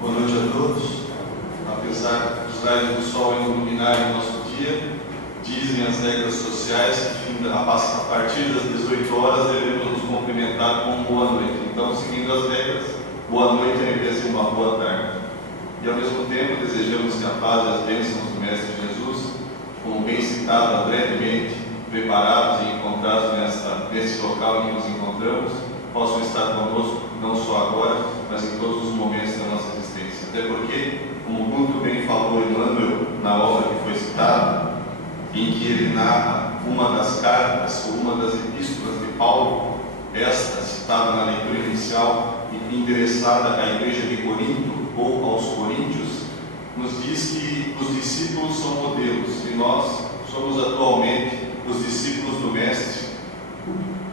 Boa noite a todos. Apesar dos raios do sol iluminarem o nosso dia, dizem as regras sociais que a partir das 18 horas devemos nos cumprimentar com boa noite. Então, seguindo as regras, boa noite é em vez de uma boa tarde. E ao mesmo tempo desejamos que a paz e as bênçãos do Mestre Jesus, como bem citado brevemente, preparados e encontrados neste local em que nos encontramos, possam estar conosco não só agora, mas em todos os momentos da nossa existência. Até porque, como muito bem falou Emmanuel na obra que foi citada, em que ele narra uma das cartas ou uma das epístolas de Paulo, esta citada na leitura inicial e endereçada à igreja de Corinto ou aos coríntios, nos diz que os discípulos são modelos e nós somos atualmente os discípulos do Mestre,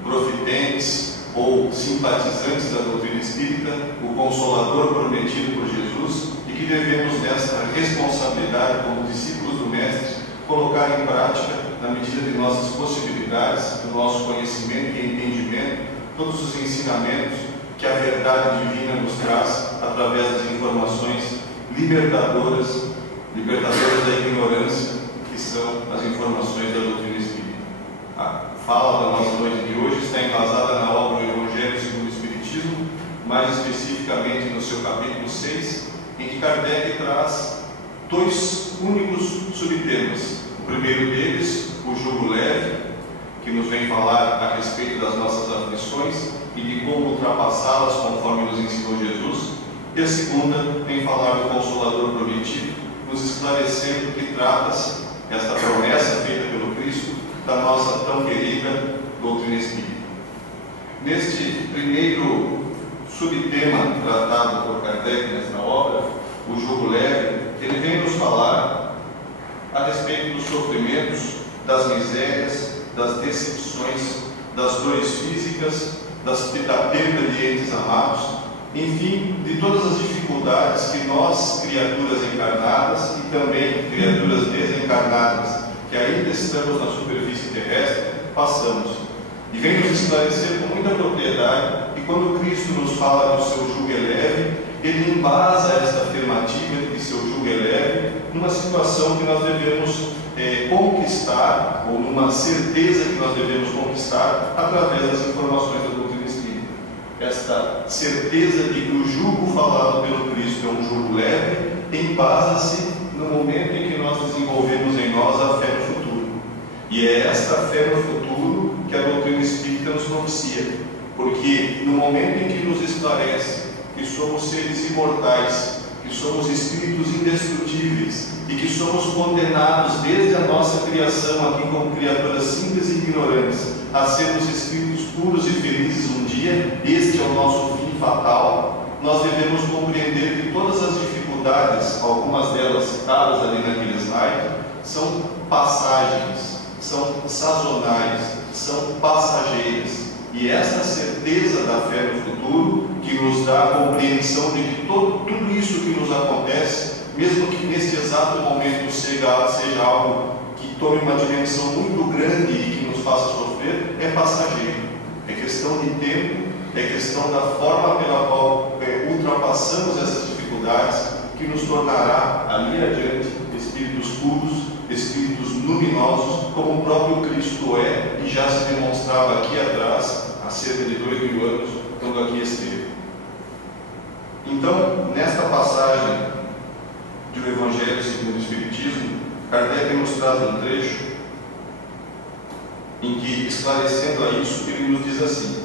profitentes ou simpatizantes da doutrina espírita, o Consolador prometido por Jesus, e que devemos nesta responsabilidade como discípulos do Mestre colocar em prática, na medida de nossas possibilidades, do nosso conhecimento e entendimento, todos os ensinamentos que a verdade divina nos traz através das informações libertadoras da ignorância, que são as informações da doutrina espírita. A fala da nossa noite de hoje está embasada na obra O Evangelho segundo o Espiritismo, mais especificamente no seu capítulo 6, em que Kardec traz dois únicos subtemas. O primeiro deles, o jugo leve, que nos vem falar a respeito das nossas aflições e de como ultrapassá-las conforme nos ensinou Jesus. E a segunda vem falar do Consolador prometido, nos esclarecendo que trata-se, esta promessa feita pelo Cristo, da nossa tão querida doutrina espírita. Neste primeiro subtema tratado por Kardec nesta obra, o jugo leve, ele vem nos falar a respeito dos sofrimentos, das misérias, das decepções, das dores físicas, da perda de entes amados, enfim, de todas as dificuldades que nós, criaturas encarnadas e também criaturas desencarnadas, que ainda estamos na superfície terrestre, passamos. E vem nos esclarecer com muita propriedade que quando Cristo nos fala que o seu jugo é leve, ele embasa esta afirmativa de que seu jugo é leve numa situação que nós devemos conquistar, ou numa certeza que nós devemos conquistar através das informações da doutrina espírita. Esta certeza de que o jugo falado pelo Cristo é um jugo leve embasa-se no momento em que nós desenvolvemos em nós a fé no futuro. E é esta fé no futuro que a doutrina espírita nos propicia, porque no momento em que nos esclarece que somos seres imortais, que somos espíritos indestrutíveis e que somos condenados desde a nossa criação aqui como criaturas simples e ignorantes a sermos espíritos puros e felizes um dia, este é o nosso fim fatal, nós devemos compreender que todas as dificuldades, algumas delas citadas ali naquele slide, são passagens, são sazonais, são passageiras. E esta certeza da fé no futuro, que nos dá a compreensão de que tudo isso que nos acontece, mesmo que neste exato momento seja algo que tome uma dimensão muito grande e que nos faça sofrer, é passageiro. É questão de tempo, é questão da forma pela qual ultrapassamos essas dificuldades, que nos tornará ali adiante espíritos puros, espíritos luminosos, como o próprio Cristo é e já se demonstrava aqui atrás, há cerca de 2000 anos, quando aqui esteve. Então, nesta passagem do Evangelho segundo o Espiritismo, Kardec nos traz um trecho em que, esclarecendo a isso, ele nos diz assim: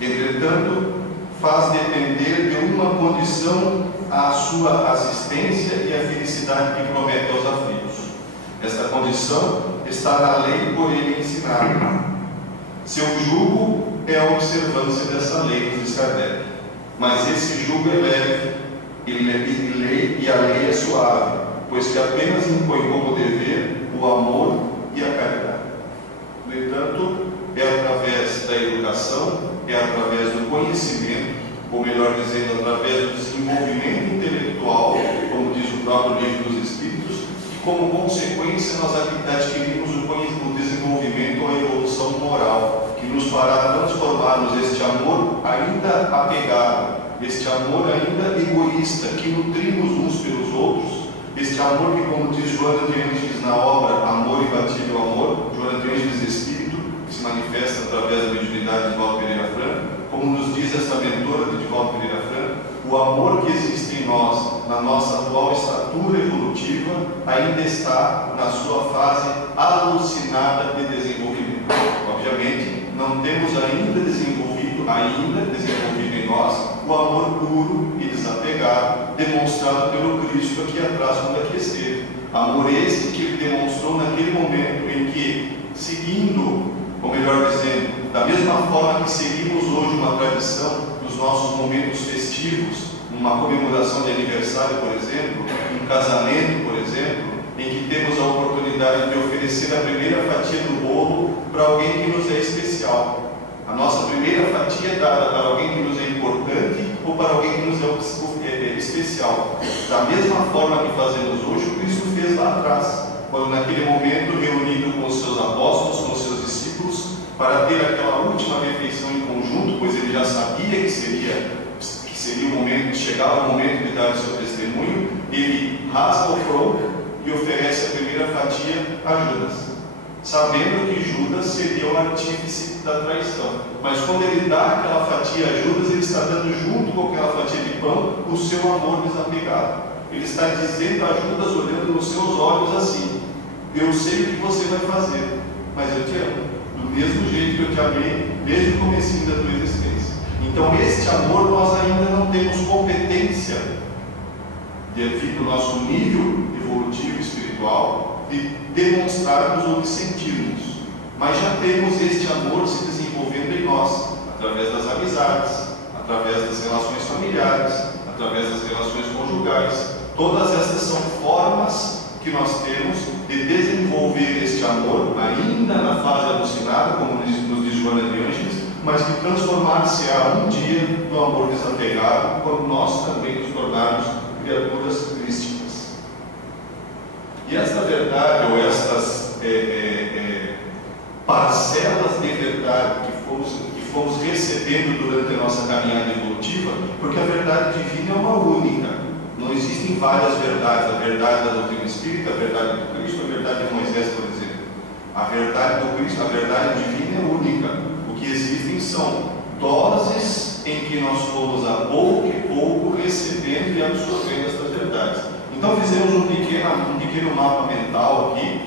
entretanto, faz depender de uma condição a sua assistência e a felicidade que promete aos aflitos. Esta condição está na lei por ele ensinada. Seu jugo é a observância dessa lei, nos diz Kardec. Mas esse jugo é leve, e a lei é suave, pois que apenas impõe como dever o amor e a caridade. No entanto, é através da educação, é através do conhecimento, ou melhor dizendo, através do desenvolvimento intelectual, como diz o próprio Livro dos Espíritos, e como consequência nós adquirimos o desenvolvimento ou a evolução moral, que e nos fará transformarmos este amor ainda apegado, este amor ainda egoísta, que nutrimos uns pelos outros, este amor que, como diz Joana de Ângeles na obra Amor Imbatível Amor, Joana de Ângeles Espírito, que se manifesta através da mediunidade de Divaldo Pereira Franco, como nos diz essa mentora de Divaldo Pereira Franco, o amor que existe em nós, na nossa atual estatura evolutiva, ainda está na sua fase alucinada de desenvolvimento. Obviamente, não temos ainda desenvolvido em nós o amor puro e desapegado, demonstrado pelo Cristo aqui atrás quando aqui esteve. Amor este que ele demonstrou naquele momento em que, seguindo, ou melhor dizendo, da mesma forma que seguimos hoje uma tradição nos nossos momentos festivos, uma comemoração de aniversário, por exemplo, um casamento, por exemplo, em que temos a oportunidade de oferecer a primeira fatia do bolo para alguém que nos é especial. A nossa primeira fatia é dada para alguém que nos é importante ou para alguém que nos é especial. Da mesma forma que fazemos hoje, o Cristo fez lá atrás, quando naquele momento, reunido com os seus apóstolos, com os seus discípulos, para ter aquela última refeição em conjunto, pois ele já sabia que seria o momento, que chegava o momento de dar o seu testemunho, ele rasga o tronco e oferece a primeira fatia a Judas, sabendo que Judas seria o artífice da traição. Mas quando ele dá aquela fatia a Judas, ele está dando junto com aquela fatia de pão o seu amor desapegado. Ele está dizendo a Judas, olhando nos seus olhos assim: eu sei o que você vai fazer, mas eu te amo, do mesmo jeito que eu te amei desde o comecinho da tua existência. Então este amor nós ainda não temos competência, devido ao nosso nível evolutivo espiritual, de demonstrarmos ou de sentirmos, mas já temos este amor se desenvolvendo em nós, através das amizades, através das relações familiares, através das relações conjugais. Todas estas são formas que nós temos de desenvolver este amor, ainda na fase alucinada, como nos diz Joana de Ângeles, mas que transformar-se-á um dia no amor desapegado, quando nós também nos tornarmos criaturas crísticas. E esta verdade, ou estas parcelas de verdade que fomos recebendo durante a nossa caminhada evolutiva, porque a verdade divina é uma única. Não existem várias verdades: a verdade da doutrina espírita, a verdade do Cristo, a verdade de Moisés, por exemplo. A verdade do Cristo, a verdade divina é única. O que existem são doses em que nós fomos a pouco e pouco recebendo e absorvendo estas verdades. Então fizemos um pequeno mapa mental aqui,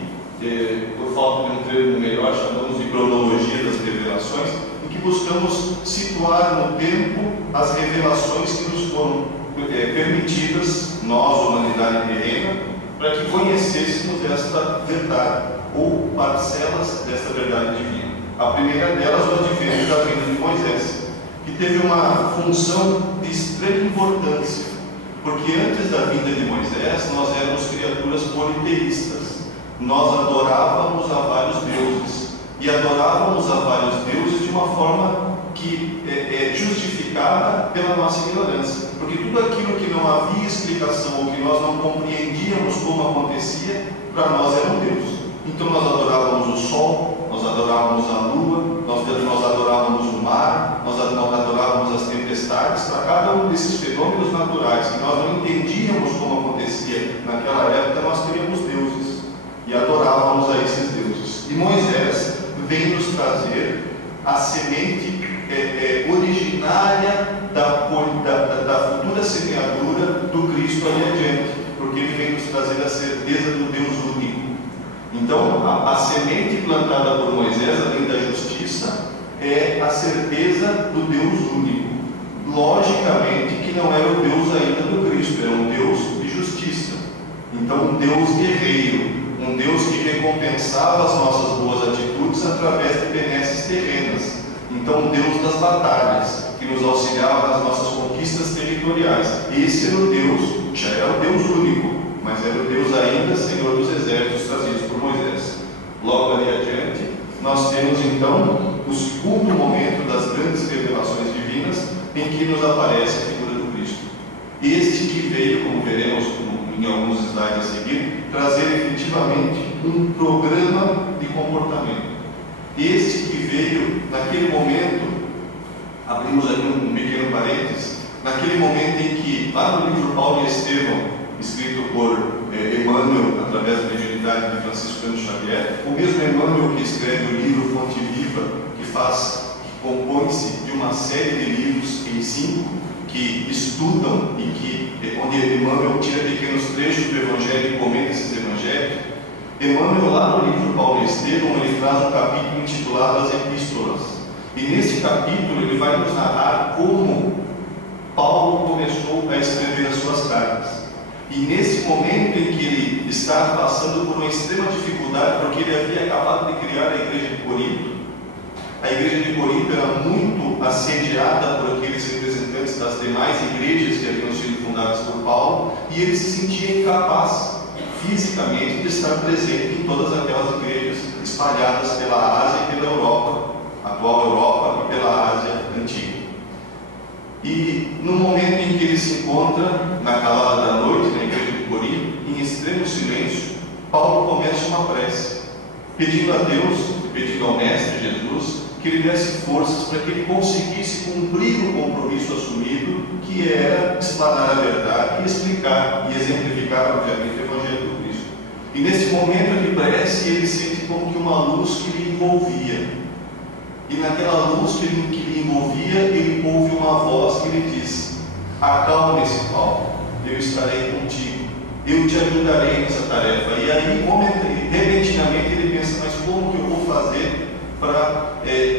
por falta de um termo melhor, chamamos de cronologia das revelações, em que buscamos situar no tempo as revelações que nos foram permitidas, nós, humanidade terrena, para que conhecêssemos esta verdade, ou parcelas desta verdade divina. A primeira delas, o advento da vinda de Moisés, que teve uma função de extrema importância, porque antes da vinda de Moisés, nós éramos criaturas politeístas. Nós adorávamos a vários deuses, e adorávamos a vários deuses de uma forma que é justificada pela nossa ignorância, porque tudo aquilo que não havia explicação, ou que nós não compreendíamos como acontecia, para nós era um Deus. Então nós adorávamos o sol, nós adorávamos a lua, nós adorávamos o mar, nós adorávamos as tempestades. Para cada um desses fenômenos naturais que nós não entendíamos como acontecia naquela época, nós teríamos deuses e adorávamos a esses deuses. E Moisés vem nos trazer a semente originária da futura semeadura do Cristo ali adiante, porque ele vem nos trazer a certeza do Deus único. Então, a semente plantada por Moisés, além da justiça, é a certeza do Deus único. Logicamente que não era o Deus ainda do Cristo, era um Deus de justiça. Então, um Deus guerreiro, um Deus que recompensava as nossas boas atitudes através de benesses terrenas. Então, um Deus das batalhas, que nos auxiliava nas nossas conquistas territoriais. Esse era o Deus, já era o Deus único, mas era o Deus ainda Senhor dos Exércitos, trazidos por Moisés. Logo ali adiante, nós temos então o segundo momento das grandes revelações divinas, em que nos aparece a figura do Cristo. Este que veio, como veremos em alguns slides a seguir, trazer efetivamente um programa de comportamento. Este que veio naquele momento, abrimos aqui um pequeno parênteses, naquele momento em que, lá no livro Paulo e Estevão, escrito por Emmanuel, através da mediunidade de Francisco Cândido Xavier, o mesmo Emmanuel que escreve o livro Fonte Viva, que compõe-se de uma série de livros em 5, que estudam e onde Emmanuel tira pequenos trechos do Evangelho e comenta esses Evangelhos. Emmanuel, lá no livro Paulo e Estevão, ele traz um capítulo intitulado As Epístolas. E nesse capítulo ele vai nos narrar como Paulo começou a escrever as suas cartas. E nesse momento em que ele está passando por uma extrema dificuldade, porque ele havia acabado de criar a igreja de Corinto. A igreja de Corinto era muito assediada por aqueles representantes das demais igrejas que haviam sido fundadas por Paulo, e ele se sentia incapaz fisicamente de estar presente em todas aquelas igrejas espalhadas pela Ásia e pela Europa, atual Europa, e pela Ásia antiga. E no momento em que ele se encontra na calada da noite na igreja de Corinto, em extremo silêncio, Paulo começa uma prece, pedindo a Deus, pedindo ao Mestre Jesus, que lhe desse forças para que ele conseguisse cumprir o compromisso assumido, que era explanar a verdade e explicar e exemplificar, obviamente, o Evangelho do Cristo. E nesse momento de prece, ele sente como que uma luz que lhe envolvia. E naquela luz que lhe envolvia, ele ouve uma voz que lhe diz: acalme-se, Paulo, eu estarei contigo, eu te ajudarei nessa tarefa. E aí, repentinamente, ele pensa: mas como que eu vou fazer para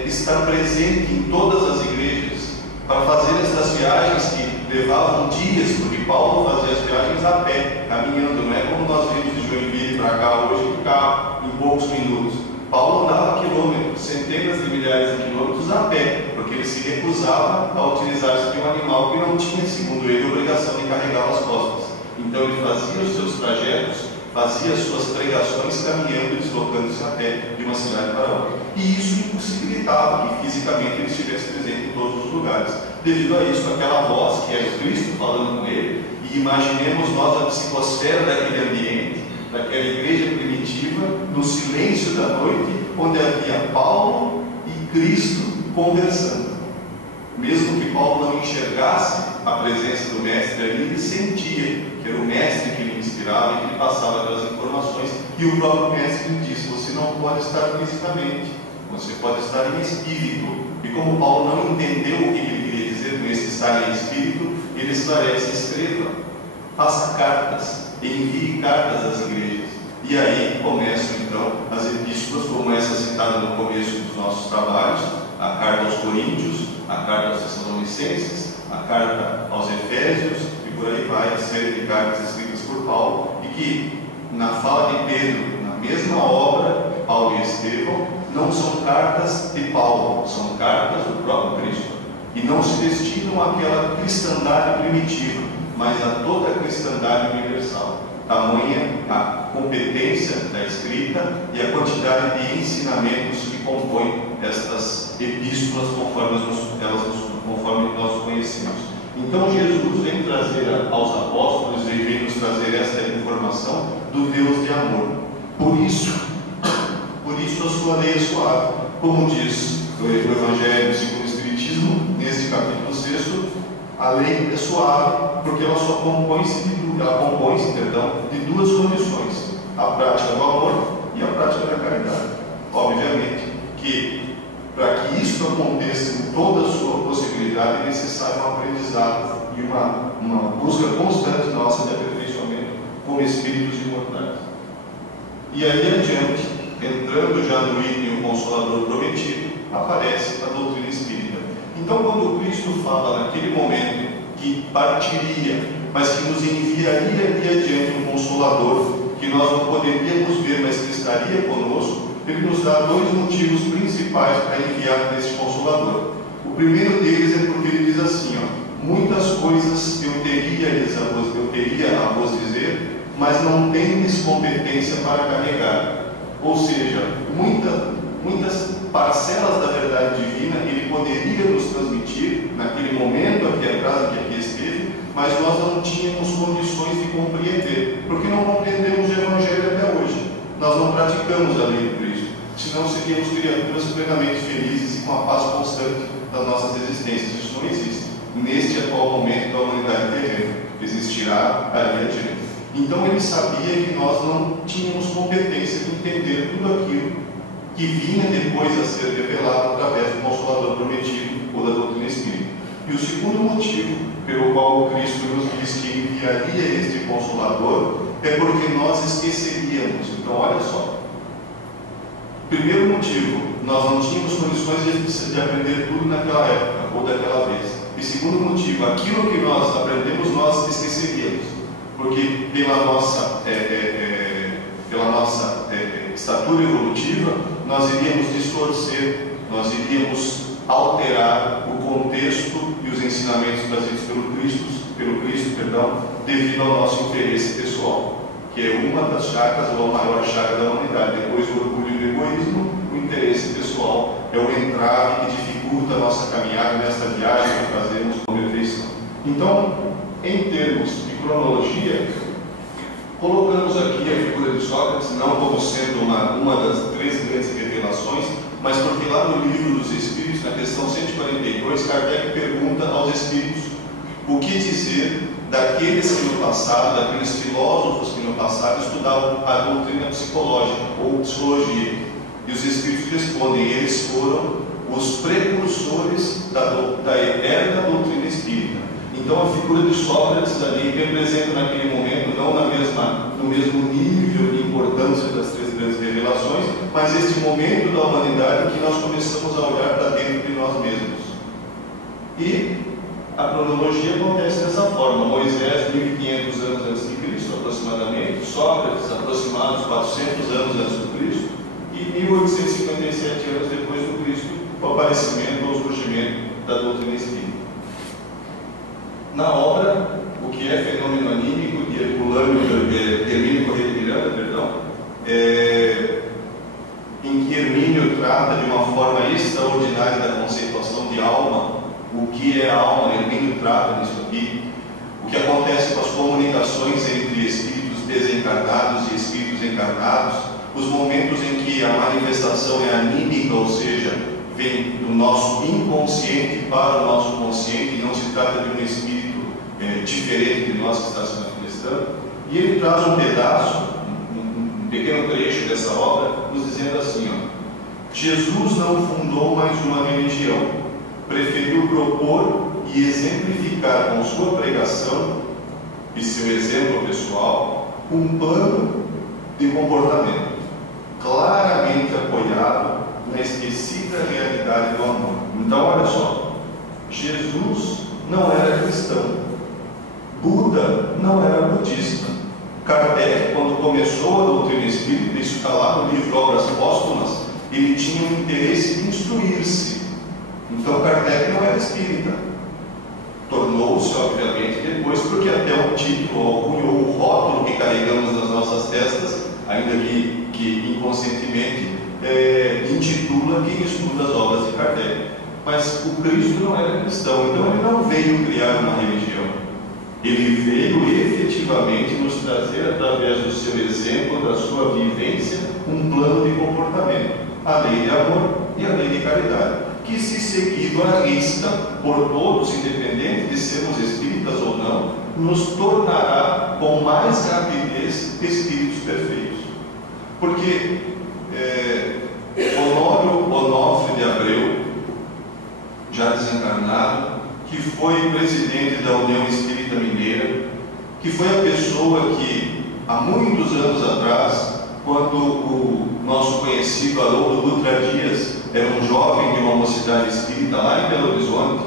estar presente em todas as igrejas, para fazer essas viagens que levavam dias, porque Paulo fazia as viagens a pé, caminhando, não é como nós vimos de Joinville para cá hoje, de carro, em poucos minutos. Paulo andava quilômetros, centenas de milhares de quilômetros a pé, porque ele se recusava a utilizar-se de um animal que não tinha, segundo ele, obrigação de carregá-lo às costas. Então ele fazia os seus trajetos, fazia as suas pregações caminhando e deslocando-se a pé de uma cidade para outra. E isso impossibilitava que fisicamente ele estivesse presente em todos os lugares. Devido a isso, aquela voz que era o Cristo falando com ele, e imaginemos nós a psicosfera daquele ambiente, daquela igreja primitiva, no silêncio da noite, onde havia Paulo e Cristo conversando. Mesmo que Paulo não enxergasse a presença do Mestre ali, ele sentia que era o Mestre que lhe inspirava e que lhe passava aquelas informações. E o próprio Mestre lhe disse: você não pode estar fisicamente, você pode estar em espírito. E como Paulo não entendeu o que ele queria dizer com esse estar em espírito, ele esclarece: escreva, faça cartas, envie cartas às igrejas. E aí começam então as epístolas, como essa citada no começo dos nossos trabalhos: a carta aos Coríntios, a carta aos Tessalonicenses, a carta aos Efésios, e por aí vai a série de cartas escritas por Paulo, e que na fala de Pedro, na mesma obra, Paulo e Estevão, não são cartas de Paulo, são cartas do próprio Cristo, e não se destinam àquela cristandade primitiva, mas a toda a cristandade universal. Tamanha a competência da escrita e a quantidade de ensinamentos que compõem estas epístolas conforme nós conhecemos. Então Jesus vem trazer aos apóstolos e vem nos trazer esta informação do Deus de amor. Por isso a sua lei é suave. Como diz o Evangelho segundo o Espiritismo, nesse capítulo 6, a lei é suave, porque ela só compõe-se de duas condições: a prática do amor e a prática da caridade. Obviamente que, para que isso aconteça em toda a sua possibilidade, é necessário um aprendizado e uma busca constante nossa de aperfeiçoamento como espíritos imortais. E aí adiante, entrando já no item o Consolador prometido, aparece a doutrina espírita. Então, quando o Cristo fala naquele momento que partiria, mas que nos enviaria adiante um Consolador, que nós não poderíamos ver, mas que estaria conosco, ele nos dá dois motivos principais para enviar esse Consolador. O primeiro deles é porque ele diz assim: muitas coisas eu teria a vos dizer, mas não tendes competência para carregar. Ou seja, muitas parcelas da verdade divina ele poderia nos transmitir naquele momento aqui atrás, que aqui esteve, mas nós não tínhamos condições de compreender, porque não compreendemos o Evangelho até hoje. Nós não praticamos a lei de Cristo. senão seríamos criaturas plenamente felizes e com a paz constante das nossas existências. Isso não existe neste atual momento da humanidade terrena. Existirá ali adiante. Então ele sabia que nós não tínhamos competência de entender tudo aquilo que vinha depois a ser revelado através do Consolador prometido ou da doutrina espírita. E o segundo motivo pelo qual o Cristo nos diz que enviaria este Consolador é porque nós esqueceríamos. Então olha só. Primeiro motivo, nós não tínhamos condições de aprender tudo naquela época ou daquela vez. E segundo motivo, aquilo que nós aprendemos nós esqueceríamos, porque pela nossa estatura evolutiva nós iríamos distorcer, nós iríamos alterar o contexto e os ensinamentos trazidos pelo Cristo, devido ao nosso interesse pessoal, que é uma das chagas ou a maior chaga da humanidade. Depois do orgulho e do egoísmo, o interesse pessoal é o entrave que dificulta a nossa caminhada nesta viagem que fazemos com perfeição. Então, em termos de cronologia, colocamos aqui a figura de Sócrates não como sendo uma das três grandes revelações, mas porque lá no Livro dos Espíritos, na questão 142, Kardec pergunta aos Espíritos o que dizer daqueles que no passado, daqueles filósofos que no passado estudavam a doutrina psicológica ou psicologia. E os Espíritos respondem: eles foram os precursores da eterna doutrina espírita. Então a figura de Sócrates ali representa naquele momento, não no mesmo nível de importância das três grandes revelações, mas este momento da humanidade em que nós começamos a olhar para dentro de nós mesmos. E a cronologia acontece dessa forma: Moisés, 1500 anos antes de Cristo, aproximadamente; Sócrates, aproximados 400 anos antes do Cristo; e 1857 anos depois do Cristo, o aparecimento ou surgimento da doutrina espírita. Na obra, o que é fenômeno anímico de Hermínio Corrêa de Miranda, em que Hermínio trata de uma forma extraordinária da conceituação de alma, o que é a alma, Hermínio trata disso aqui, o que acontece com as comunicações entre espíritos desencarnados e espíritos encarnados, os momentos em que a manifestação é anímica, ou seja, vem do nosso inconsciente para o nosso consciente, e não se trata de um espírito diferente de nós que está se manifestando. E ele traz um pedaço, um pequeno trecho dessa obra, nos dizendo assim: Jesus não fundou mais uma religião, preferiu propor e exemplificar com sua pregação e seu exemplo pessoal um plano de comportamento claramente apoiado na esquecida realidade do amor. Então olha só, Jesus não era cristão, Buda não era budista, Kardec, quando começou a doutrina espírita, isso está lá no livro Obras Póstumas, ele tinha um interesse em instruir-se. Então Kardec não era espírita, tornou-se obviamente depois, porque até o título, o rótulo que carregamos nas nossas testas, ainda que inconscientemente, intitula quem estuda as obras de Kardec. Mas o Cristo não era cristão, então ele não veio criar uma religião. Ele veio efetivamente nos trazer, através do seu exemplo, da sua vivência, um plano de comportamento, a lei de amor e a lei de caridade, que, se seguido à risca por todos, independente de sermos espíritas ou não, nos tornará com mais rapidez espíritos perfeitos. Porque Honório Onofre de Abreu, já desencarnado, que foi presidente da União Espírita Mineira, que foi a pessoa que, há muitos anos atrás, quando o nosso conhecido Haroldo Dutra Dias era um jovem de uma mocidade espírita lá em Belo Horizonte,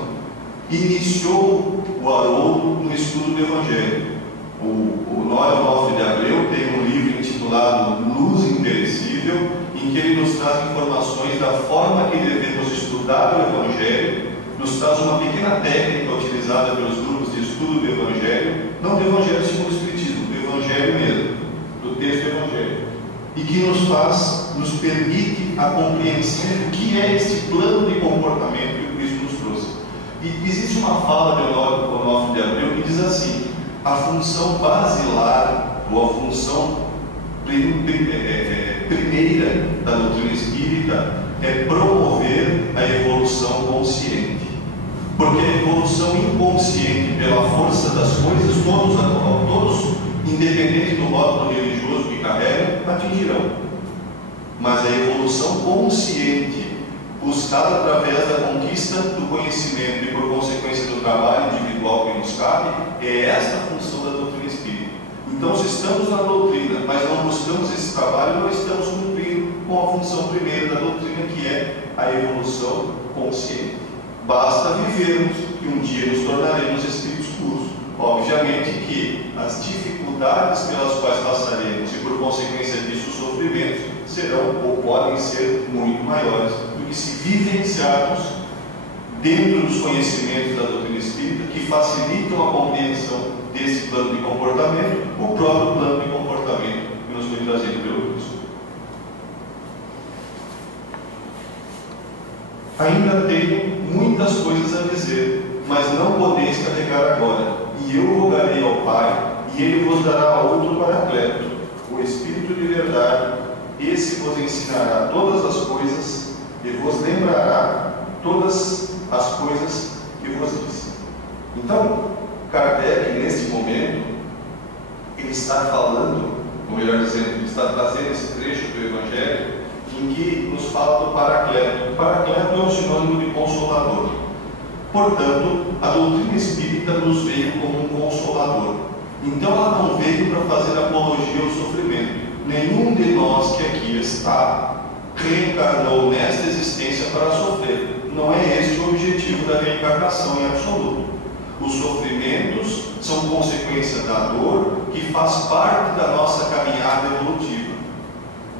iniciou o Haroldo no estudo do Evangelho. O Honório Onofre de Abreu tem um livro intitulado Luz Imperecível, em que ele nos traz informações da forma que devemos estudar o Evangelho, nos traz uma pequena técnica utilizada pelos grupos de estudo do Evangelho, não do Evangelho segundo o Espiritismo, do Evangelho mesmo, do texto do Evangelho, e que nos permite a compreensão do que é este plano de comportamento que o Cristo nos trouxe. E existe uma fala de Honório Onofre de Abreu que diz assim: a função basilar, ou a função primeira da doutrina espírita é promover a evolução consciente. Porque a evolução inconsciente, pela força das coisas, todos independente do rótulo religioso que carregam, atingirão. Mas a evolução consciente, buscada através da conquista do conhecimento e por consequência do trabalho individual que nos cabe, é esta a função da doutrina espírita. Então, se estamos na doutrina, mas não buscamos esse trabalho, não estamos cumprindo com a função primeira da doutrina, que é a evolução consciente. Basta vivermos e um dia nos tornaremos espíritos puros. Obviamente que as dificuldades pelas quais passaremos e por consequência disso os sofrimentos serão ou podem ser muito maiores do que se vivenciarmos dentro dos conhecimentos da doutrina espírita, que facilitam a compreensão desse plano de comportamento, o próprio plano de comportamento que nos foi trazido pelo Cristo. Ainda tenho muitas coisas a dizer, mas não podeis carregar agora. E eu rogarei ao Pai, e Ele vos dará outro Paracleto, o Espírito de verdade. Esse vos ensinará todas as coisas e vos lembrará todas as coisas que vos disse. Então, Kardec, nesse momento, ele está falando, ou melhor dizendo, ele está trazendo esse trecho do Evangelho em que nos fala do Paracleto. O Paracleto é um sinônimo de consolador. Portanto, a doutrina espírita nos veio como um consolador. Então, ela não veio para fazer apologia ao sofrimento. Nenhum de nós que aqui está reencarnou nesta existência para sofrer. Não é este o objetivo da reencarnação em absoluto. Os sofrimentos são consequência da dor que faz parte da nossa caminhada evolutiva.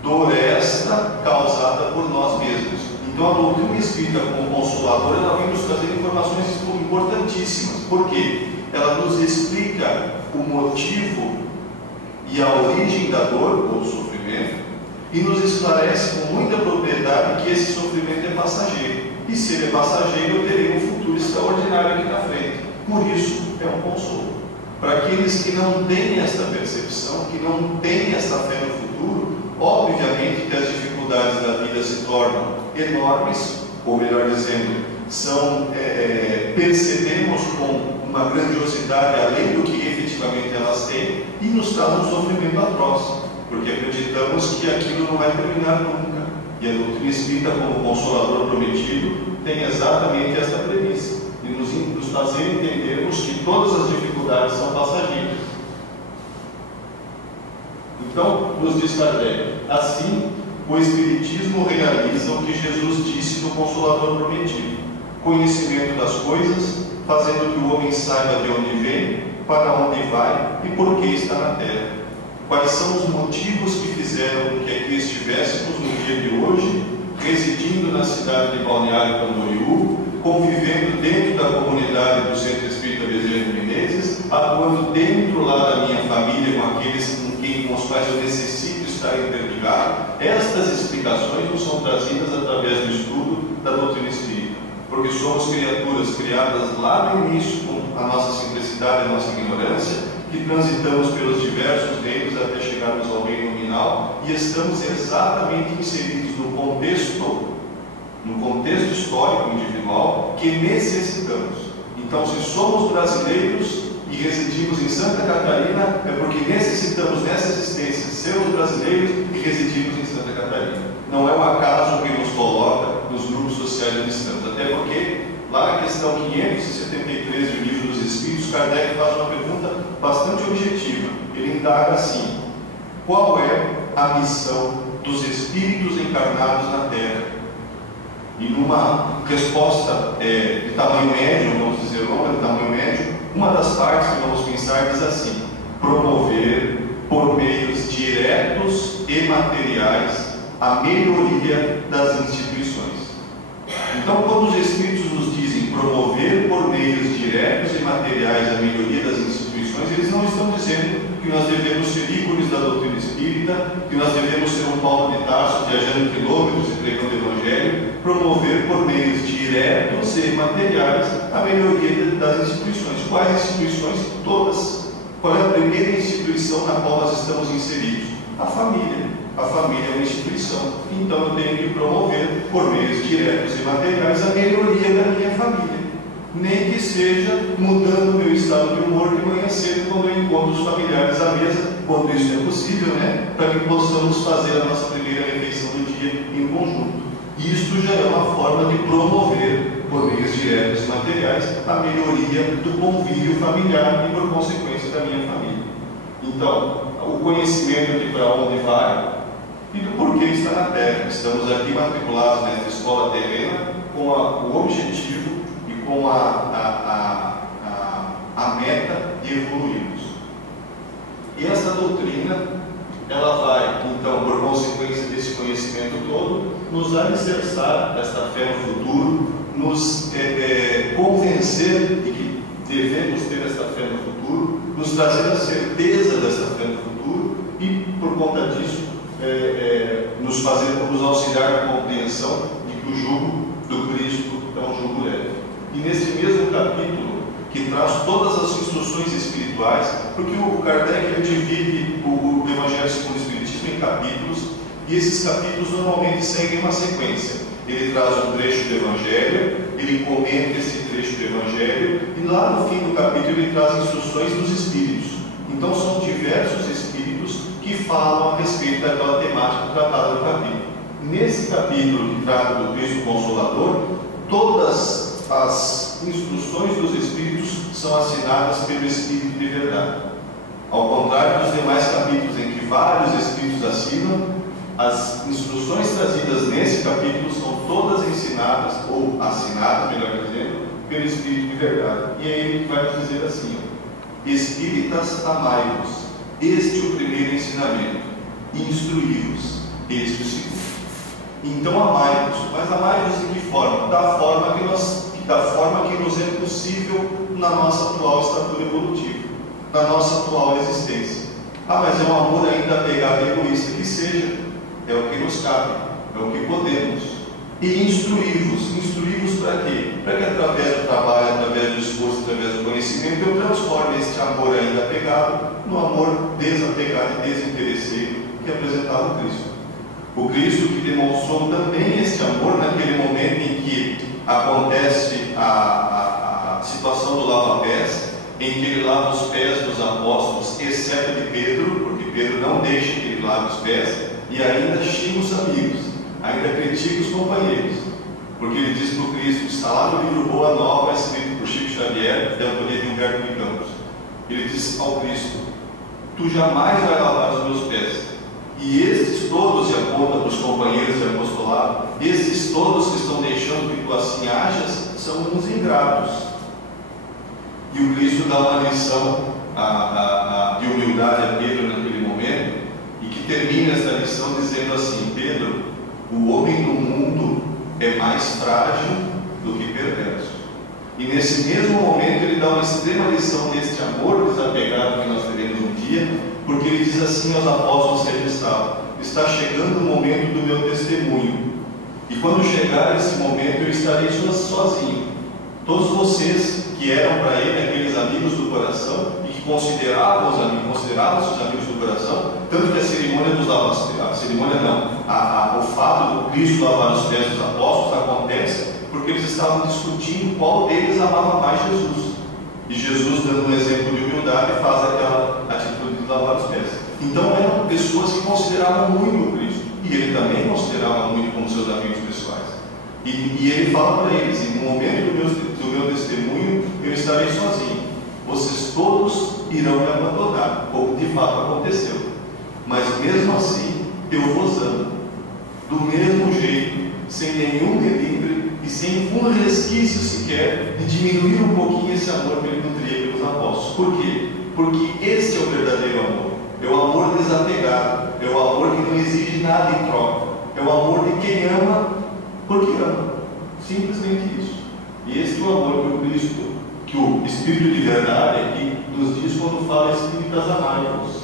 Dor esta causada por nós mesmos. Então a doutrina espírita como consoladora, ela vem nos trazer informações importantíssimas. Por quê? Ela nos explica o motivo e a origem da dor ou do sofrimento e nos esclarece com muita propriedade que esse sofrimento é passageiro. E se ele é passageiro, eu terei um futuro extraordinário aqui na frente. Por isso é um consolo. Para aqueles que não têm esta percepção, que não têm esta fé no futuro, obviamente que as dificuldades da vida se tornam enormes, ou melhor dizendo, percebemos com uma grandiosidade além do que efetivamente elas têm e nos traz um sofrimento atroz, porque acreditamos que aquilo não vai terminar nunca. E a doutrina espírita, como consolador prometido, tem exatamente esta premissa, de nos fazer entendermos que todas as dificuldades são passageiras. Então, nos diz Kardec, assim, o Espiritismo realiza o que Jesus disse no Consolador Prometido: conhecimento das coisas, fazendo que o homem saiba de onde vem, para onde vai e por que está na terra. Quais são os motivos que fizeram com que aqui estivéssemos no dia de hoje, residindo na cidade de Balneário Camboriú, convivendo dentro da comunidade do Centro Espírita Bezerra de Menezes, atuando dentro lá da minha família, com aqueles com os quais eu necessito estar interligado. Estas explicações nos são trazidas através do estudo da doutrina espírita, porque somos criaturas criadas lá no início com a nossa simplicidade e a nossa ignorância, que transitamos pelos diversos reinos até chegarmos ao reino nominal e estamos exatamente inseridos no contexto histórico individual que necessitamos. Então, se somos brasileiros e residimos em Santa Catarina, é porque necessitamos nessa existência sermos brasileiros e residimos em Santa Catarina. Não é um acaso que nos coloca nos grupos sociais onde estamos, até porque lá na questão 573 do Livro dos Espíritos, Kardec faz uma pergunta bastante objetiva. Ele indaga assim: qual é a missão dos espíritos encarnados na Terra? E numa resposta de tamanho médio, vamos dizer longa, de tamanho médio, uma das partes que vamos pensar diz assim: promover por meios diretos e materiais a melhoria das instituições. Então, quando os Espíritos nos dizem promover por meios diretos e materiais a melhoria das instituições, eles não estão dizendo que nós devemos ser ícones da doutrina espírita, que nós devemos ser um Paulo de Tarso viajando quilômetros e pregando o Evangelho. Promover por meios diretos e materiais a melhoria das instituições. Quais instituições? Todas. Qual é a primeira instituição na qual nós estamos inseridos? A família. A família é uma instituição. Então eu tenho que promover, por meios diretos e materiais, a melhoria da minha família. Nem que seja mudando o meu estado de humor de manhã cedo, quando eu encontro os familiares à mesa, quando isso é possível, para que possamos fazer a nossa primeira refeição do dia em conjunto. Isto já é uma forma de promover, por meios diretos e materiais, a melhoria do convívio familiar e, por consequência, da minha família. Então, o conhecimento de para onde vai e do porquê está na Terra. Estamos aqui matriculados nesta escola terrena com o objetivo e com a meta de evoluirmos. E essa doutrina, ela vai, então, por consequência desse conhecimento todo, nos alicerçar desta fé no futuro, nos convencer de que devemos ter esta fé no futuro, nos trazer a certeza desta fé no futuro e, por conta disso, nos auxiliar na compreensão de que o jugo do Cristo é um jugo leve. E nesse mesmo capítulo, que traz todas as instruções espirituais, porque o Kardec divide o Evangelho segundo o Espiritismo em capítulos, e esses capítulos normalmente seguem uma sequência. Ele traz um trecho do Evangelho, ele comenta esse trecho do Evangelho, e lá no fim do capítulo ele traz instruções dos Espíritos. Então são diversos Espíritos que falam a respeito daquela temática tratada no capítulo. Nesse capítulo que trata do Cristo Consolador, todas as instruções dos Espíritos são assinadas pelo Espírito de verdade. Ao contrário dos demais capítulos em que vários Espíritos assinam, as instruções trazidas nesse capítulo são todas ensinadas, ou assinadas, melhor dizendo, pelo Espírito de verdade. E é ele que vai nos dizer assim: Espíritas, amai-vos, este o primeiro ensinamento, instruí-vos, este o segundo. Então amai-vos, mas amai-vos de que forma? Da forma que nos é possível na nossa atual estatura evolutiva, na nossa atual existência. Mas é um amor ainda apegado e egoísta, que seja, é o que nos cabe, é o que podemos. E instruí-vos para quê? Para que através do trabalho, através do esforço, através do conhecimento, eu transforme este amor ainda apegado no amor desapegado e desinteresseiro que é apresentado no Cristo. O Cristo que demonstrou também este amor naquele momento em que acontece a situação do lava-pés, em que ele lava os pés dos apóstolos, exceto de Pedro, porque Pedro não deixa que ele lave os pés, e ainda xinga os amigos, ainda critica os companheiros, porque ele diz para o Cristo: está lá no livro Boa Nova, escrito por Chico Xavier, de autoria de Humberto de Campos. Ele diz ao Cristo: tu jamais vai lavar os meus pés. E estes todos, e aponta para os companheiros de apostolado, estes todos que estão deixando que tu assim ajas, são uns ingratos. E o Cristo dá uma lição de humildade a Pedro naquele momento, e que termina esta lição dizendo assim: Pedro, o homem do mundo é mais frágil do que perverso. E nesse mesmo momento ele dá uma extrema lição deste amor desapegado que nós teremos um dia, porque ele diz assim aos apóstolos que ali estavam: está chegando o momento do meu testemunho, e quando chegar esse momento eu estarei sozinho. Todos vocês que eram para ele aqueles amigos do coração e que consideravam seus amigos do coração, tanto que a cerimônia dos lavos, o fato do Cristo lavar os pés dos apóstolos acontece porque eles estavam discutindo qual deles amava mais Jesus. E Jesus, dando um exemplo de humildade, faz aquela atitude de lavar os pés. Então eram pessoas que consideravam muito o Cristo, e ele também considerava muito como seus amigos pessoais. E ele fala para eles: no momento do meu testemunho eu estarei sozinho, vocês todos irão me abandonar, como de fato aconteceu, mas mesmo assim eu vos amo, do mesmo jeito, sem nenhum melindre e sem um resquício sequer de diminuir um pouquinho esse amor que ele nutria pelos apóstolos. Por quê? Porque esse é o verdadeiro amor, é o amor desapegado, é o amor que não exige nada em troca, é o amor de quem ama porque ama, simplesmente isso. E esse é o amor que o Cristo, que o Espírito de verdade aqui nos diz quando fala: Espíritas, amai-vos,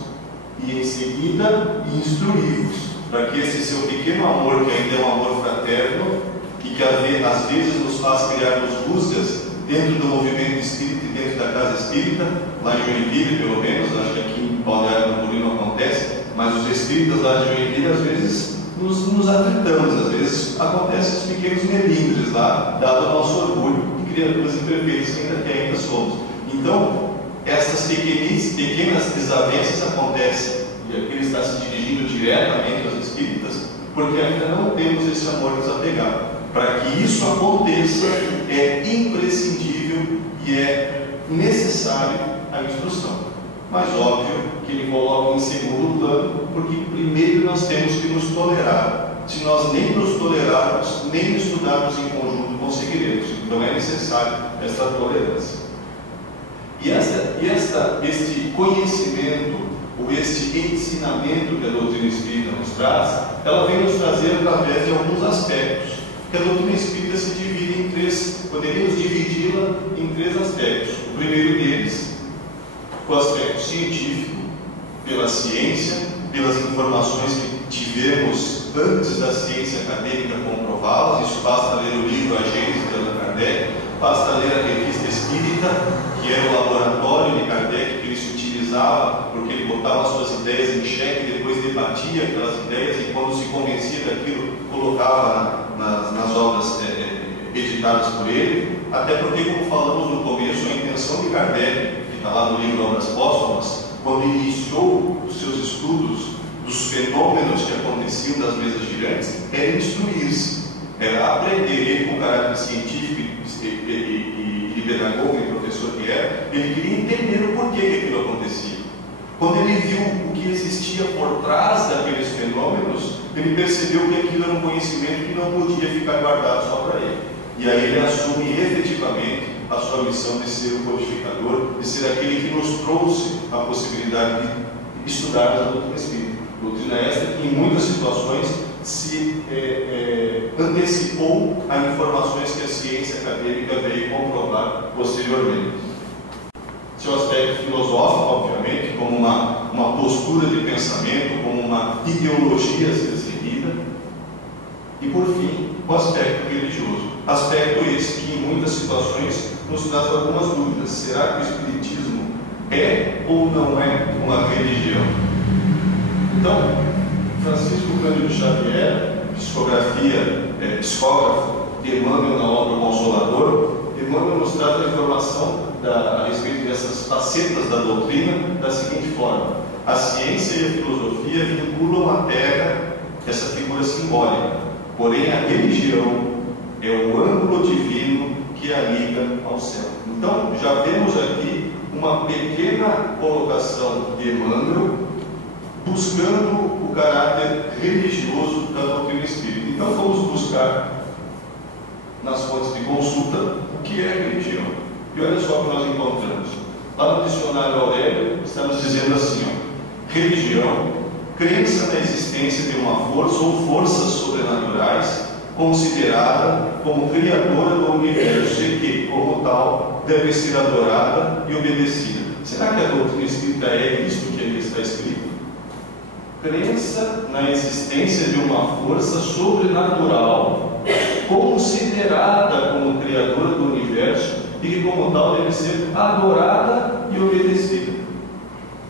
e em seguida instruí-vos, para que esse seu pequeno amor, que ainda é um amor fraterno e que às vezes nos faz criarmos rusgas dentro do movimento espírita e dentro da casa espírita, lá em Joinville pelo menos, acho que aqui em Balneário Camboriú não acontece, mas os espíritas lá de Joinville, às vezes, nos atritamos, às vezes acontecem os pequenos melindres lá, dado o nosso orgulho de criaturas imperfeitas que ainda somos. Então, essas pequenas desavenças acontecem, e aqui ele está se dirigindo diretamente aos espíritas, porque ainda não temos esse amor desapegado. Para que isso aconteça, é imprescindível e é necessário a instrução. Mas óbvio que ele coloca em segundo plano, porque primeiro nós temos que nos tolerar. Se nós nem nos tolerarmos, nem estudarmos em conjunto, conseguiremos. Então é necessário essa tolerância. E este conhecimento, ou este ensinamento que a doutrina espírita nos traz, ela vem nos trazer através de alguns aspectos. Que a doutrina espírita se divide em três, poderíamos dividi-la em três aspectos. O primeiro deles, o aspecto científico, pela ciência, pelas informações que tivemos antes da ciência acadêmica comprová-las. Isso basta ler o livro A Gênese de Allan Kardec, basta ler a Revista Espírita, que era o laboratório de Kardec que ele se utilizava, porque ele botava suas ideias em xeque e depois debatia aquelas ideias, e quando se convencia daquilo, colocava nas obras editadas por ele. Até porque, como falamos no começo, a intenção de Kardec, que está lá no livro Obras Póstumas, quando iniciou os seus estudos dos fenômenos que aconteciam das mesas girantes, era instruir-se, era aprender. Ele, com caráter científico e pedagogo e professor que era, ele queria entender o porquê que aquilo acontecia. Quando ele viu o que existia por trás daqueles fenômenos, ele percebeu que aquilo era um conhecimento que não podia ficar guardado só para ele. E aí ele assume efetivamente a sua missão de ser o codificador, de ser aquele que nos trouxe a possibilidade de estudarmos a doutrina espírita. Doutrina esta que, em muitas situações, se antecipou a informações que a ciência acadêmica veio comprovar posteriormente. Seu aspecto filosófico, obviamente, como uma postura de pensamento, como uma ideologia a ser seguida. E, por fim, o aspecto religioso. Aspecto esse que, em muitas situações, nos traz algumas dúvidas. Será que o Espiritismo é ou não é uma religião? Então, Francisco Cândido Xavier, psicógrafo de Emmanuel na obra Consolador, Emmanuel nos traz a informação a respeito dessas facetas da doutrina da seguinte forma: a ciência e a filosofia vinculam a terra, essa figura simbólica, porém a religião é o ângulo divino que a liga ao céu. Então, já vemos aqui uma pequena colocação de Emmanuel buscando o caráter religioso da doutrina espírita. Então, vamos buscar nas fontes de consulta o que é religião. E olha só o que nós encontramos. Lá no dicionário Aurélio, estamos dizendo assim: religião, crença na existência de uma força ou forças sobrenaturais considerada como criadora do universo e que, como tal, deve ser adorada e obedecida. Será que a doutrina espírita é isto que ali está escrito? Crença na existência de uma força sobrenatural considerada como criadora do universo e que, como tal, deve ser adorada e obedecida.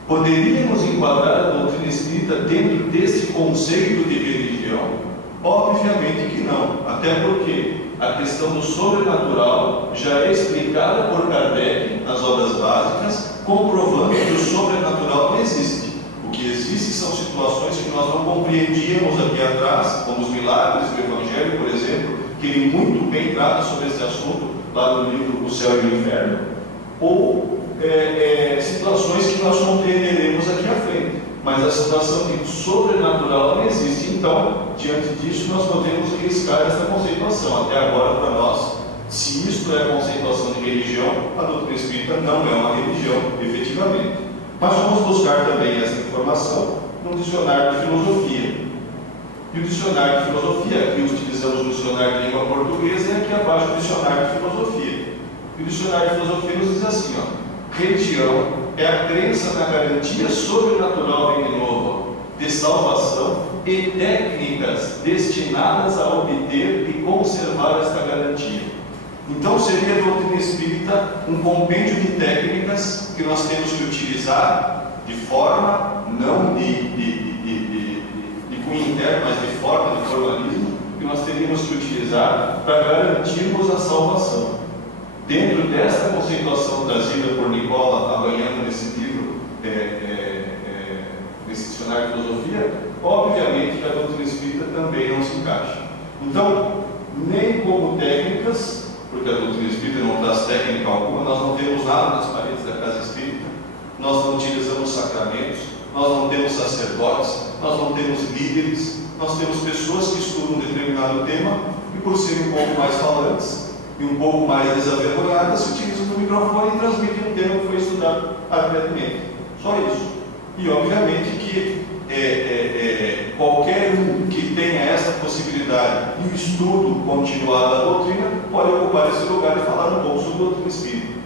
Poderíamos enquadrar a doutrina espírita dentro desse conceito de religião? Obviamente que não, até porque a questão do sobrenatural já é explicada por Kardec nas obras básicas, comprovando que o sobrenatural não existe. O que existe são situações que nós não compreendíamos aqui atrás, como os milagres do Evangelho, por exemplo, que ele muito bem trata sobre esse assunto lá no livro O Céu e o Inferno, ou situações que nós compreenderemos aqui à frente. Mas a situação de sobrenatural não existe. Então, diante disso, nós podemos riscar essa conceituação. Até agora, para nós, se isto é a conceituação de religião, a doutrina espírita não é uma religião, efetivamente. Mas vamos buscar também essa informação no dicionário de filosofia. E o dicionário de filosofia, aqui utilizamos o dicionário de língua portuguesa, e aqui abaixo o dicionário de filosofia. E o dicionário de filosofia nos diz assim: religião é a crença na garantia sobrenatural de novo, de salvação e técnicas destinadas a obter e conservar esta garantia. Então, seria a doutrina espírita um compêndio de técnicas que nós temos que utilizar de forma não de cunho interno, mas de forma, de formalismo, que nós teríamos que utilizar para garantirmos a salvação. Dentro desta conceituação trazida por Nicola Avanhano nesse livro, nesse dicionário de filosofia, obviamente que a doutrina espírita também não se encaixa. Então, nem como técnicas, porque a doutrina espírita não traz técnica alguma, nós não temos nada nas paredes da casa espírita, nós não utilizamos sacramentos, nós não temos sacerdotes, nós não temos líderes, nós temos pessoas que estudam um determinado tema e, por serem um pouco mais falantes e um pouco mais desavergonhadas, se utilizam o microfone e transmitem um tema que foi estudado abertamente. Só isso. E, obviamente, que qualquer um que tenha essa possibilidade e o estudo continuado da doutrina pode ocupar esse lugar e falar um pouco sobre a doutrina espírita.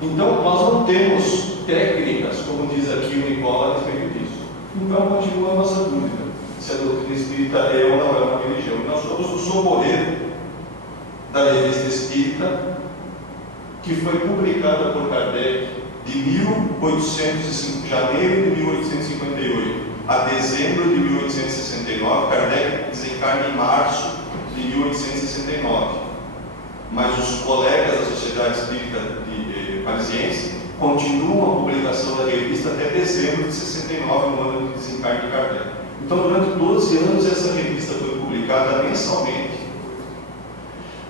Então, nós não temos técnicas, como diz aqui o Nicola, a respeito disso. Então, continua a nossa dúvida se a doutrina espírita é ou não é uma religião. E nós somos o socorrer da Revista Espírita, que foi publicada por Kardec de janeiro de 1858 a dezembro de 1869. Kardec desencarna em março de 1869. Mas os colegas da Sociedade Espírita Parisiense continuam a publicação da revista até dezembro de 69, no ano de desencarne de Kardec. Então, durante 12 anos, essa revista foi publicada mensalmente.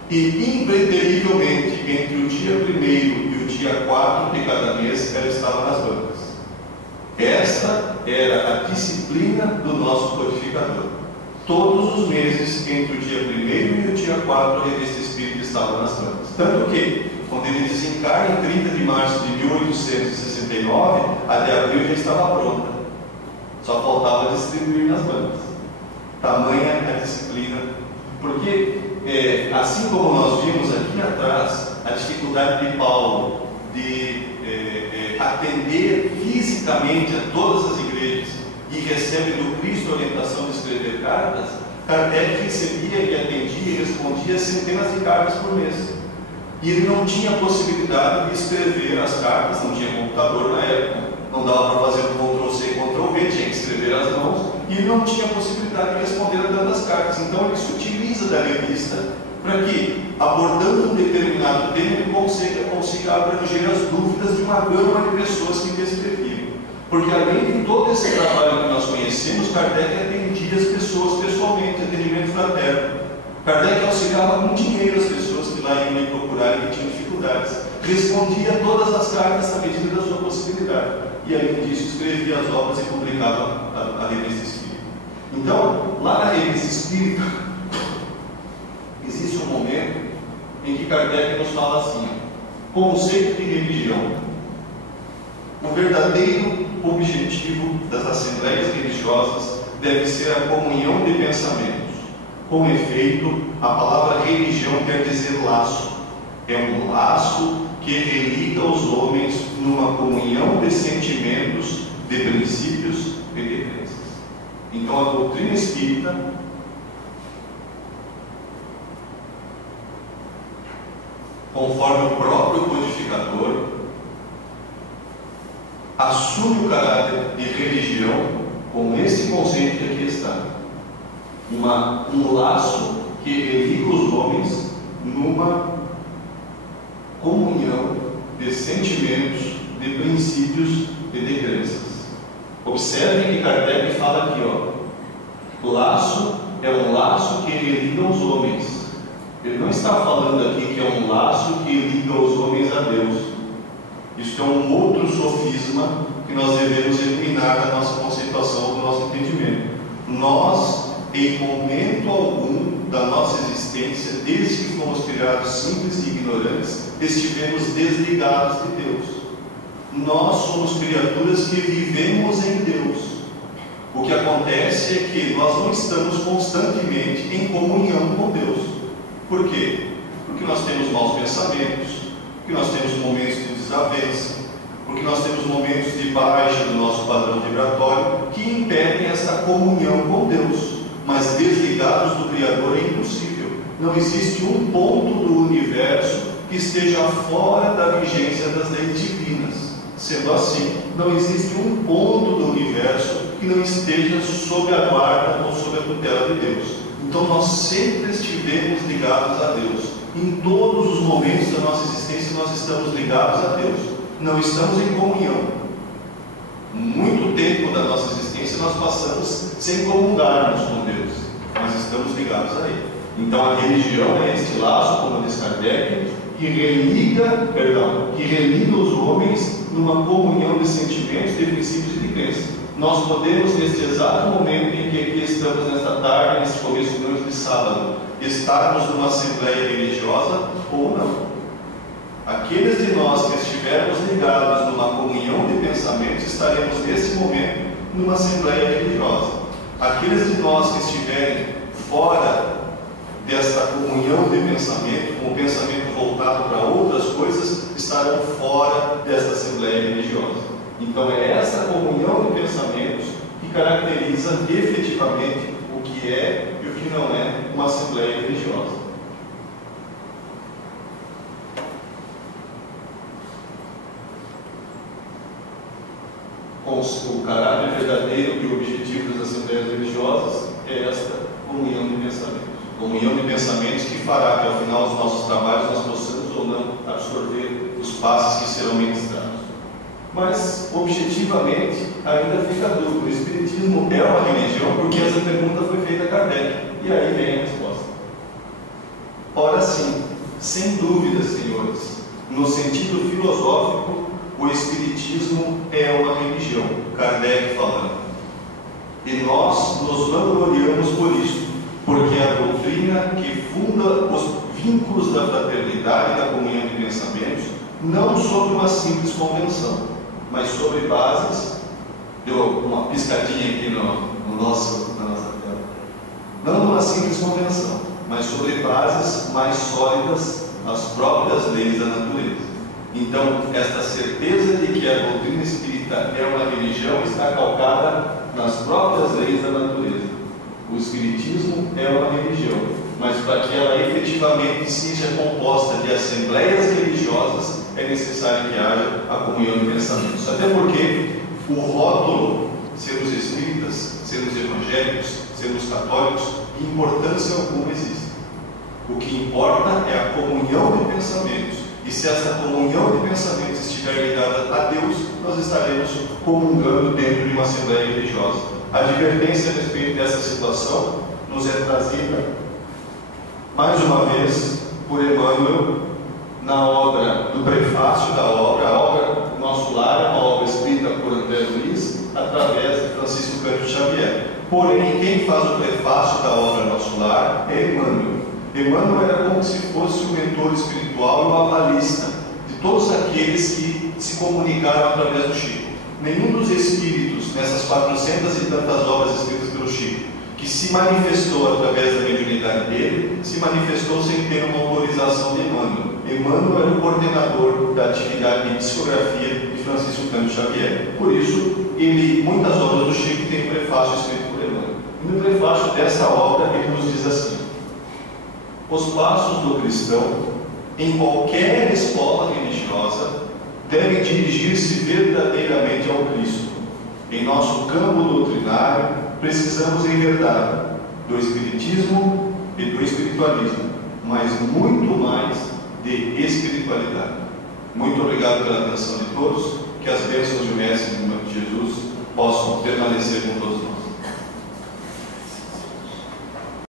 E, impreterivelmente, entre o dia 1º e o dia 4 de cada mês, ela estava nas bancas. Esta era a disciplina do nosso codificador. Todos os meses, entre o dia 1º e o dia 4, a revista espírita estava nas bancas. Tanto que, quando ele desencarna em 30 de março de 1869, a de abril já estava pronta. Só faltava distribuir nas bancas. Tamanha a disciplina. Porque, assim como nós vimos aqui atrás, a dificuldade de Paulo de atender fisicamente a todas as igrejas e recebe do Cristo a orientação de escrever cartas, Kardec recebia e atendia e respondia centenas de cartas por mês. E ele não tinha possibilidade de escrever as cartas, não tinha computador na época, não dava para fazer um Ctrl+C, Ctrl+V, tinha que escrever as mãos, e ele não tinha possibilidade de responder a tantas cartas. Então ele se utiliza da revista para que, abordando um determinado tema, ele consiga abranger as dúvidas de uma gama de pessoas que escreviam. Porque além de todo esse trabalho que nós conhecemos, Kardec atendia as pessoas pessoalmente, atendimento fraterno. Kardec auxiliava com dinheiro as pessoas que lá iam me procurar e que tinham dificuldades. Respondia a todas as cartas à medida da sua possibilidade. E além disso, escrevia as obras e publicava a revista espírita. Então, lá na revista espírita, existe um momento em que Kardec nos fala assim: conceito de religião. O verdadeiro objetivo das assembleias religiosas deve ser a comunhão de pensamentos. Com efeito, a palavra religião quer dizer laço. É um laço que religa os homens numa comunhão de sentimentos, de princípios e de crenças. Então, a doutrina espírita, conforme o próprio codificador, assume o caráter de religião com esse conceito que aqui está. Um laço que religa os homens numa comunhão de sentimentos, de princípios e de crenças. Observem que Kardec fala aqui, o laço é um laço que religa os homens. Ele não está falando aqui que é um laço que liga os homens a Deus. Isso é um outro sofisma que nós devemos eliminar da nossa conceituação, do nosso entendimento. Nós, em momento algum da nossa existência, desde que fomos criados simples e ignorantes, estivemos desligados de Deus. Nós somos criaturas que vivemos em Deus. O que acontece é que nós não estamos constantemente em comunhão com Deus. Por quê? Porque nós temos maus pensamentos, porque nós temos momentos de desavença, porque nós temos momentos de baixa do nosso padrão vibratório que impedem essa comunhão com Deus. Mas desligados do Criador é impossível. Não existe um ponto do universo que esteja fora da vigência das leis divinas. Sendo assim, não existe um ponto do universo que não esteja sob a guarda ou sob a tutela de Deus. Então nós sempre estivemos ligados a Deus. Em todos os momentos da nossa existência nós estamos ligados a Deus. Não estamos em comunhão. Muito tempo da nossa existência nós passamos sem comungarmos com Deus, mas estamos ligados a Ele. Então a religião é este laço, como diz Kardec, que religa os homens numa comunhão de sentimentos, de princípios e de crenças. Nós podemos, neste exato momento em que aqui estamos nesta tarde, nesse começo de noite de sábado, estarmos numa assembleia religiosa ou não. Aqueles de nós que estivermos ligados numa comunhão de pensamentos, estaremos nesse momento numa assembleia religiosa. Aqueles de nós que estiverem fora desta comunhão de pensamento, com o pensamento voltado para outras coisas, estarão fora desta assembleia religiosa. Então é essa comunhão de pensamentos que caracteriza efetivamente o que é e o que não é uma assembleia religiosa. O caráter verdadeiro e o objetivo das assembleias religiosas é esta comunhão de pensamentos. Comunhão de pensamentos que fará que ao final dos nossos trabalhos nós possamos ou não absorver os passos que serão ministrados. Mas, objetivamente, ainda fica a dúvida: o Espiritismo é uma religião? Porque essa pergunta foi feita a Kardec. E aí vem a resposta. Ora sim, sem dúvida, senhores, no sentido filosófico, o Espiritismo é uma religião, Kardec falando. E nós nos vangloriamos por isso, porque a doutrina que funda os vínculos da fraternidade e da comunhão de pensamentos, não sobre uma simples convenção, mas sobre bases. Deu uma piscadinha aqui na nossa tela. Não numa simples convenção, mas sobre bases mais sólidas, as próprias leis da natureza. Então, esta certeza de que a doutrina espírita é uma religião está calcada nas próprias leis da natureza. O Espiritismo é uma religião, mas para que ela efetivamente seja composta de assembleias religiosas, é necessário que haja a comunhão de pensamentos. Até porque o rótulo, sermos espíritas, sermos evangélicos, sermos católicos, importância alguma existe. O que importa é a comunhão de pensamentos. E se essa comunhão de pensamentos estiver ligada a Deus, nós estaremos comungando dentro de uma assembleia religiosa. A advertência a respeito dessa situação nos é trazida, mais uma vez, por Emmanuel, na obra do prefácio da obra. A obra Nosso Lar é uma obra escrita por André Luiz, através de Francisco Cândido Xavier. Porém, quem faz o prefácio da obra Nosso Lar é Emmanuel. Emmanuel era como se fosse o mentor espiritual e o avalista de todos aqueles que se comunicaram através do Chico. Nenhum dos espíritos, nessas 400 e tantas obras escritas pelo Chico, que se manifestou através da mediunidade dele, se manifestou sem ter uma autorização de Emmanuel. Emmanuel era o coordenador da atividade de psicografia de Francisco Cândido Xavier. Por isso, muitas obras do Chico têm um prefácio escrito por Emmanuel. E no prefácio dessa obra, ele nos diz assim: os passos do cristão, em qualquer escola religiosa, devem dirigir-se verdadeiramente ao Cristo. Em nosso campo doutrinário, precisamos, em verdade, do Espiritismo e do espiritualismo, mas muito mais de espiritualidade. Muito obrigado pela atenção de todos. Que as bênçãos de Mestre, em nome de Jesus, possam permanecer com todos nós.